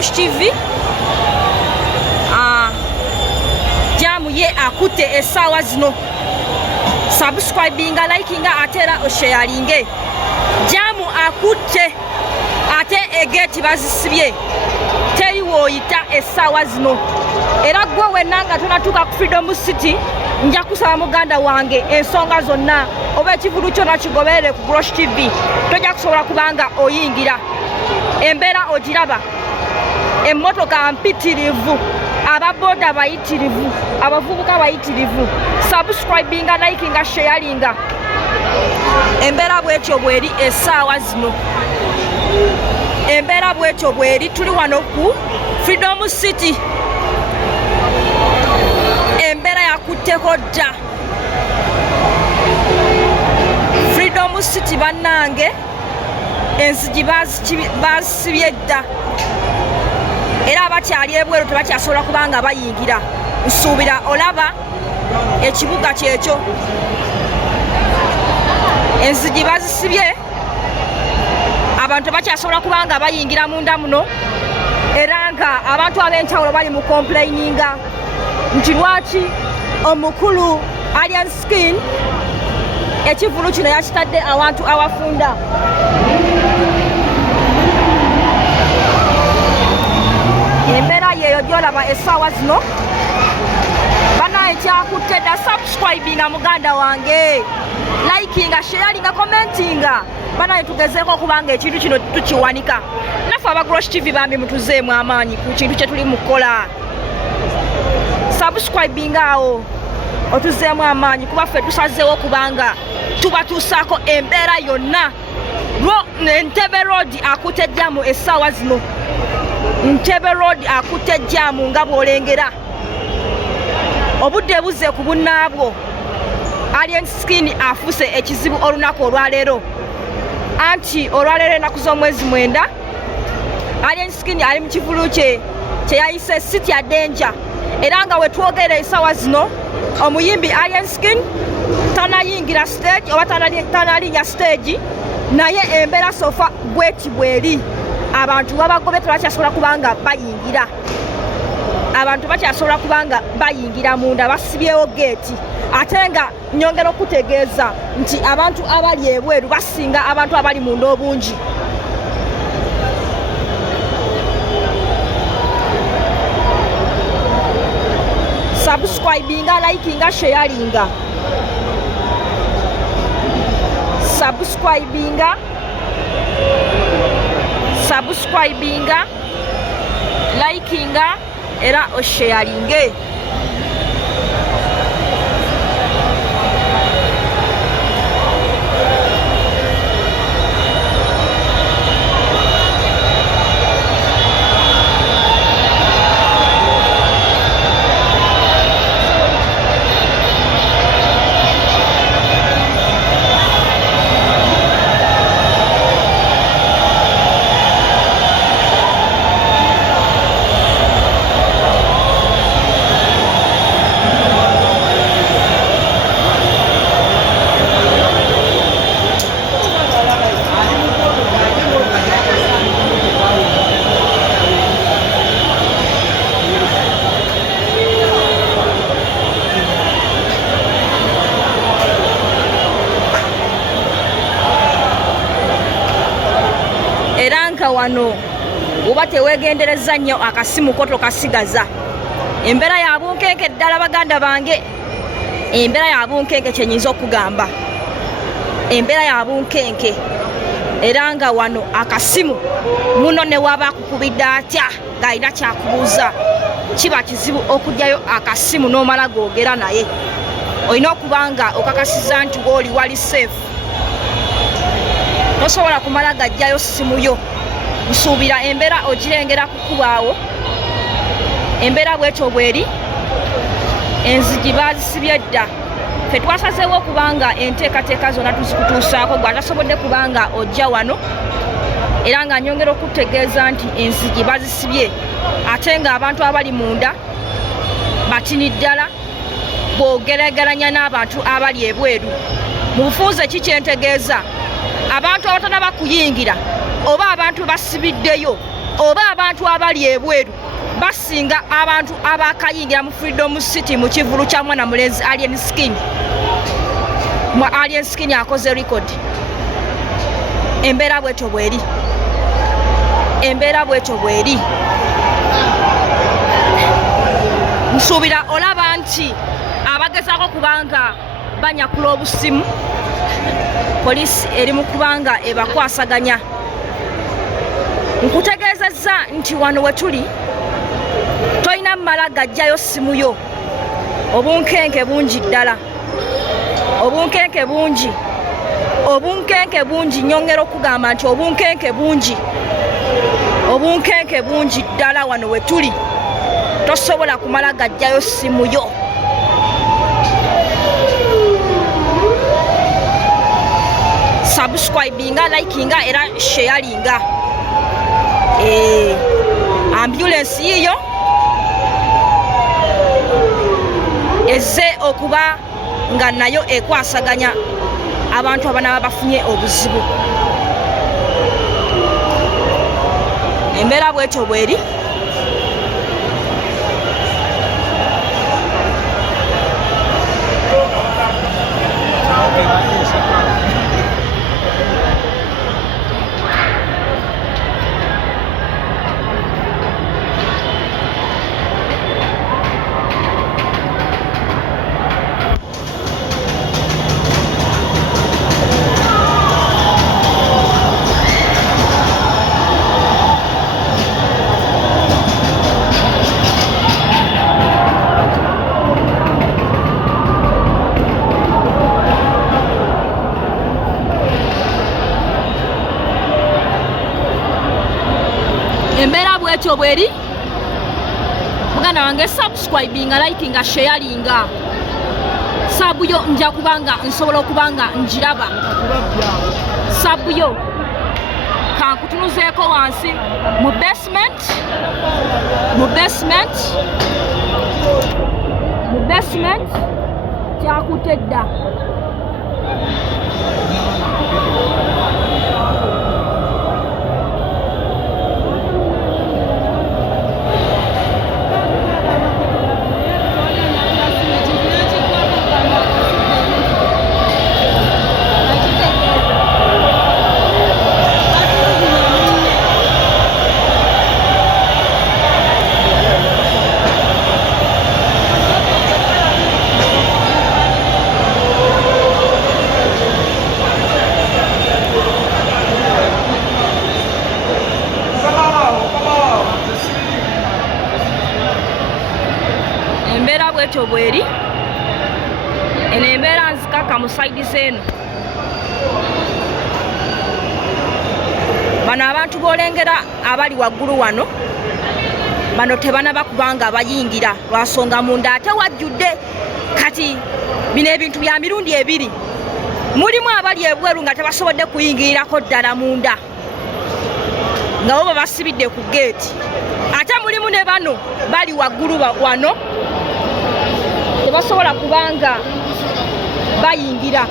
Grosh TV jamu ye akutte essaawa zino subscribinga likinga atera osharinge jamu akutte ate egeti bazisibye teri woyita essaawa zino era gwe wenanga tunatuka ku Freedom City nja kusaba muganda wange ensonga zonna oba ekivulu kyonna kigoberere ku Grosh TV tojja kusobola kubanga oyingira embeera ogiraba emmotoka mpitirivu ababoda bayitirivu abavubuka bayitirivu subscribinga likinga sharinga embeera bwetyo bweri essaawa zino embeera bwetyo bweri tuli wano ku Freedom City embeera yakutteko dda Freedom City bannange enzigi basibye dda era abakyali ebweru tebakyasobola kubanga bayingira nsuubira olaba ekibuga kyekyo enzigi bazisibye abantu tebakyasobola kubanga bayingira munda muno era nga abantu ab'enjawulo bali mu complaininga nti lwaki omukulu alien skin ekivulu kino yakitadde awantu awafunda embeera yeyo gyolaba essaawa zino banaye kyakutte dda subscribinga muganda wange likinga sharinga commentinga banaye tugezeeko okubanga ekintu kino tukiwanika naffe aba Grosh TV bambi mutuzeemu amaanyi ku kintu kye tuli mu kukola subscribinga awo otuzeemu amaanyi kuba ffe tusazeewo kubanga tubatuusaako embeera yonna Entebbe Road akutte jjamu essaawa zino Entebbe Road akutte jjamu nga bw'olengera obudde buzze ku bunnaabwo alien skin afuse ekizibu olunaku olwaleero anti olwaleero ennaku z'omwezi 9 alien skin ali mu kivulu kye yayise Sitya danger era nga wetwogera essaawa zino omuyimbi alien skin tanayingira stage oba tanalinya stage naye embeera sofa bweti bweri abantu babagobe tebakyasobola kubanga bayingira abantu bakyasobola kubanga bayingira munda basibyewo geeti ate nga nyongera okutegeeza nti abantu abali ebweru basinga abantu abali munda obungi subscribinga likinga sharinga subscribinga likinga era osharinge wano oba tewegendereza nnyo akasimu ko tokasigaza embeera ya bunkenke ddala baganda bange embeera ya bunkenke kyenyinza okugamba embeera ya bunkenke era nga wano akasimu muno ne waba akukubidde atya ng'alina kyakubuuza kiba kizibu okugyayo akasimu n'omala googera naye olina okubanga okakasiza nti wooli wali safe tosobola kumala gajjayo simu yo nsuubira embeera ogirengera kukubaawo embeera bwetyo bweri enzigi bazisibye dda ffe twasazeewo okubanga enteekateeka zonna tuzikutuusaako gwe atasobodde kubanga ojja wano era nga nyongera okutegeeza nti enzigi bazisibye ate ng'abantu abali munda batini ddala bw'ogeraageranya n'abantu abali ebweru mu bufunze kikyentegeeza abantu abatanaba kuyingira oba abantu basibiddeyo oba abantu abali ebweru basinga abantu abakayingira mu Freedom City mu Kivulu kya mwana mulenzi Alien Skin. Alien Skin akoze record. Embeera bwetyo bweri. Embeera bwetyo bweri. Nsuubira olaba nti abagezaako kubanga banyakula obusimu poliisi eri mu kubanga ebakwasaganya. Nkutegeezezza nti wano we tuli tolina mmala gajjayo simu yo. Obunkenke bungi ddala. Obunkenke bungi. Obunkenke bungi nyongera okugamba nti obunkenke bungi. Obunkenke bungi ddala wano we tuli. Tosobola kumala gajjayo simu yo. Subscribinga, likinga era sharinga. Ambulance yiyo eze okuba nga nayo ekwasaganya abantu abanaba bafunye obuzibu. Embeera bwetyo bweri. Embeera bwetyo bweri. Muganda wange subscribinga, likinga, sharinga. Sabu yo nja kubanga nsobola okubanga njiraba. Sabu yo kankutunuzeeko wansi mu basement. Mu basement kyakutte dda. Embeera bwetyo bweri. Eno embeera nzikaka mu saidi z'eno. Bano abantu boolengera abali waggulu wano bano tebanaba kubanga bayingira lwasonga munda ate wajjudde. Kati bino ebintu bya mirundi ebiri. Mulimu abali ebweru nga tebasobodde kuyingirirako ddala munda nga bo basibidde ku geeti, ate mulimu ne bano bali waggulu wano tebasobola kubanga bayingira.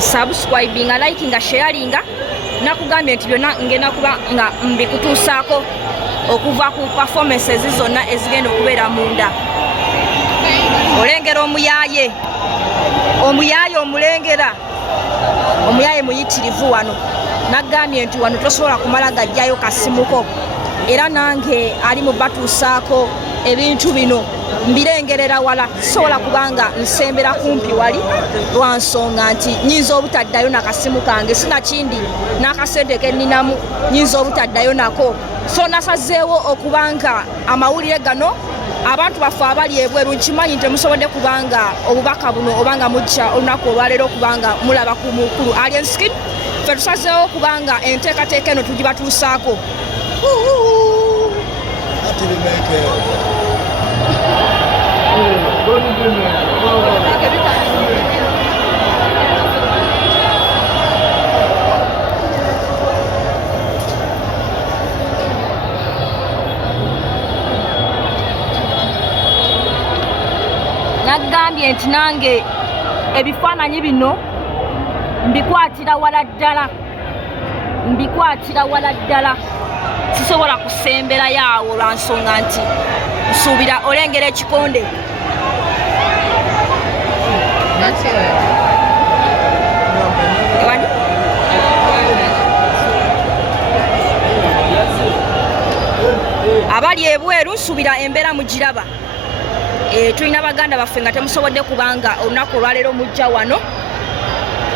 subscribinga, likinga, sharinga. Nakugambye nti byonna ngenda kuba nga mbikutuusaako okuva ku performances zonna ezigenda okubeera Munda. Olengera omuyaaye omulengera omuyaaye muyitirivu wano. Nagambye nti wano tosobola kumala gajjayo kasimuko, era nange ali mu batuusaako ebintu bino mbirengerera wala. Sobola kubanga nsembera kumpi wali lwa nsonga nti nyinza obutaddayo nakasimu kange, sinakindi n'akasente ke nninamu nyinza obutaddayo nako. So nasazeewo okubanga amawulire gano abantu baffe abali ebweru nkimanyi nti temusobodde kubanga obubaka buno obanga mujja olunaku olwaleero okubanga mulaba ku mukulu Alien Skin. Ffe tusazeewo okubanga enteekateeka eno tugibatuusaako. Nagambye nti nange ebifaananyi bino mbikwatira wala ddala, sisobola kusembera yaawo lwa nsonga nti nsuubira olengera ekikonde. Abali ebweru nsuubira embeera mugiraba. Tulina baganda baffe nga temusobodde kubanga olunaku olwaleero mujja wano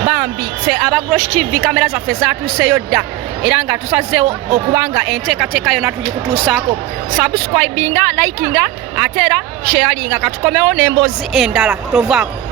bambi ffe abagrosh TV kamera zaffe zatuuseyo dda, era nga tusazeewo okubanga enteekateeka yonna tugikutuusaako. Subscribinga, likinga ate era sharinga. Katukomewo n'emboozi endala, tovaako.